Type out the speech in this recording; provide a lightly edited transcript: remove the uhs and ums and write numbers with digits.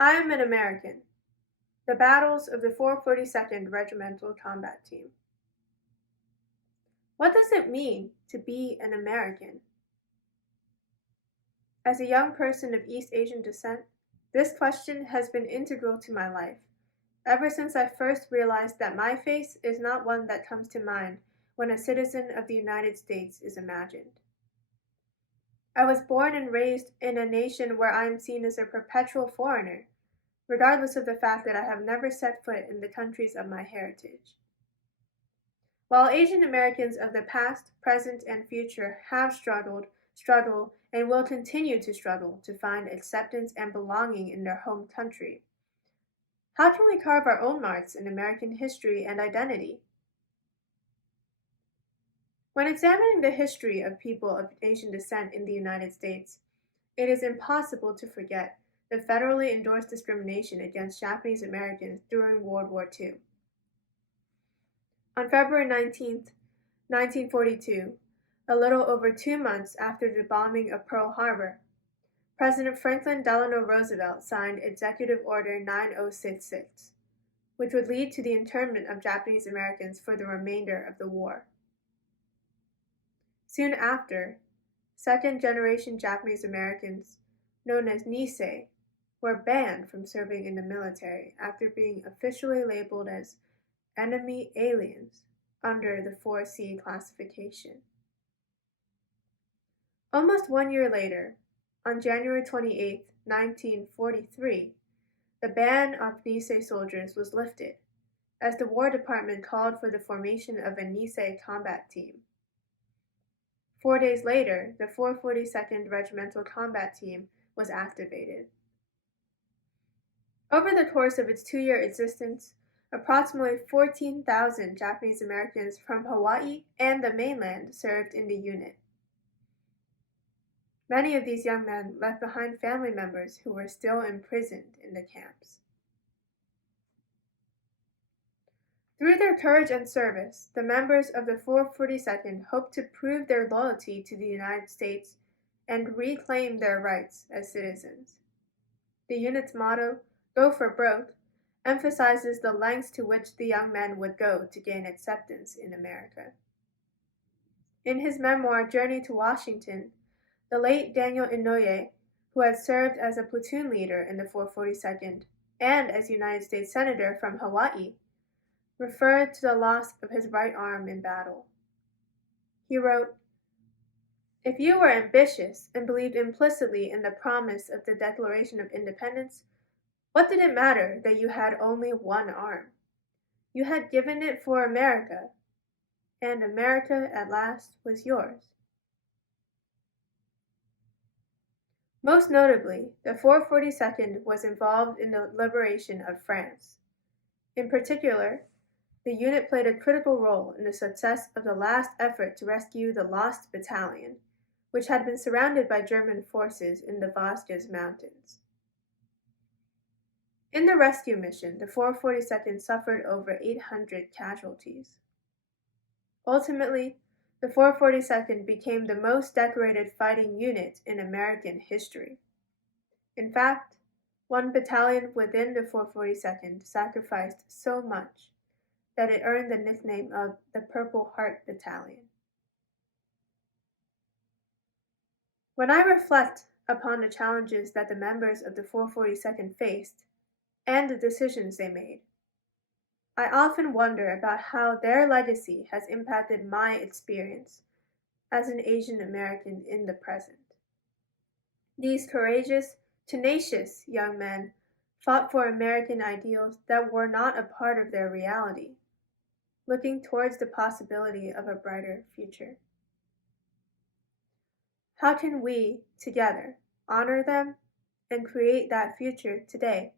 I am an American. The Battles of the 442nd Regimental Combat Team. What does it mean to be an American? As a young person of East Asian descent, this question has been integral to my life, ever since I first realized that my face is not one that comes to mind when a citizen of the United States is imagined. I was born and raised in a nation where I am seen as a perpetual foreigner, regardless of the fact that I have never set foot in the countries of my heritage. While Asian Americans of the past, present, and future have struggle, and will continue to struggle to find acceptance and belonging in their home country, how can we carve our own marks in American history and identity? When examining the history of people of Asian descent in the United States, it is impossible to forget the federally endorsed discrimination against Japanese Americans during World War II. On February 19, 1942, a little over 2 months after the bombing of Pearl Harbor, President Franklin Delano Roosevelt signed Executive Order 9066, which would lead to the internment of Japanese Americans for the remainder of the war. Soon after, second-generation Japanese Americans, known as Nisei, were banned from serving in the military after being officially labeled as enemy aliens under the 4C classification. Almost 1 year later, on January 28, 1943, the ban of Nisei soldiers was lifted, as the War Department called for the formation of a Nisei combat team. 4 days later, the 442nd Regimental Combat Team was activated. Over the course of its 2-year existence, approximately 14,000 Japanese Americans from Hawaii and the mainland served in the unit. Many of these young men left behind family members who were still imprisoned in the camps. Through their courage and service, the members of the 442nd hoped to prove their loyalty to the United States and reclaim their rights as citizens. The unit's motto, "Go for Broke," emphasizes the lengths to which the young men would go to gain acceptance in America. In his memoir, Journey to Washington, the late Daniel Inouye, who had served as a platoon leader in the 442nd and as United States Senator from Hawaii, referred to the loss of his right arm in battle. He wrote, "If you were ambitious and believed implicitly in the promise of the Declaration of Independence, what did it matter that you had only one arm? You had given it for America, and America at last was yours." Most notably, the 442nd was involved in the liberation of France. In particular, the unit played a critical role in the success of the last effort to rescue the Lost Battalion, which had been surrounded by German forces in the Vosges Mountains. In the rescue mission, the 442nd suffered over 800 casualties. Ultimately, the 442nd became the most decorated fighting unit in American history. In fact, one battalion within the 442nd sacrificed so much that it earned the nickname of the Purple Heart Battalion. When I reflect upon the challenges that the members of the 442nd faced and the decisions they made, I often wonder about how their legacy has impacted my experience as an Asian American in the present. These courageous, tenacious young men fought for American ideals that were not a part of their reality, looking towards the possibility of a brighter future. How can we, together, honor them and create that future today?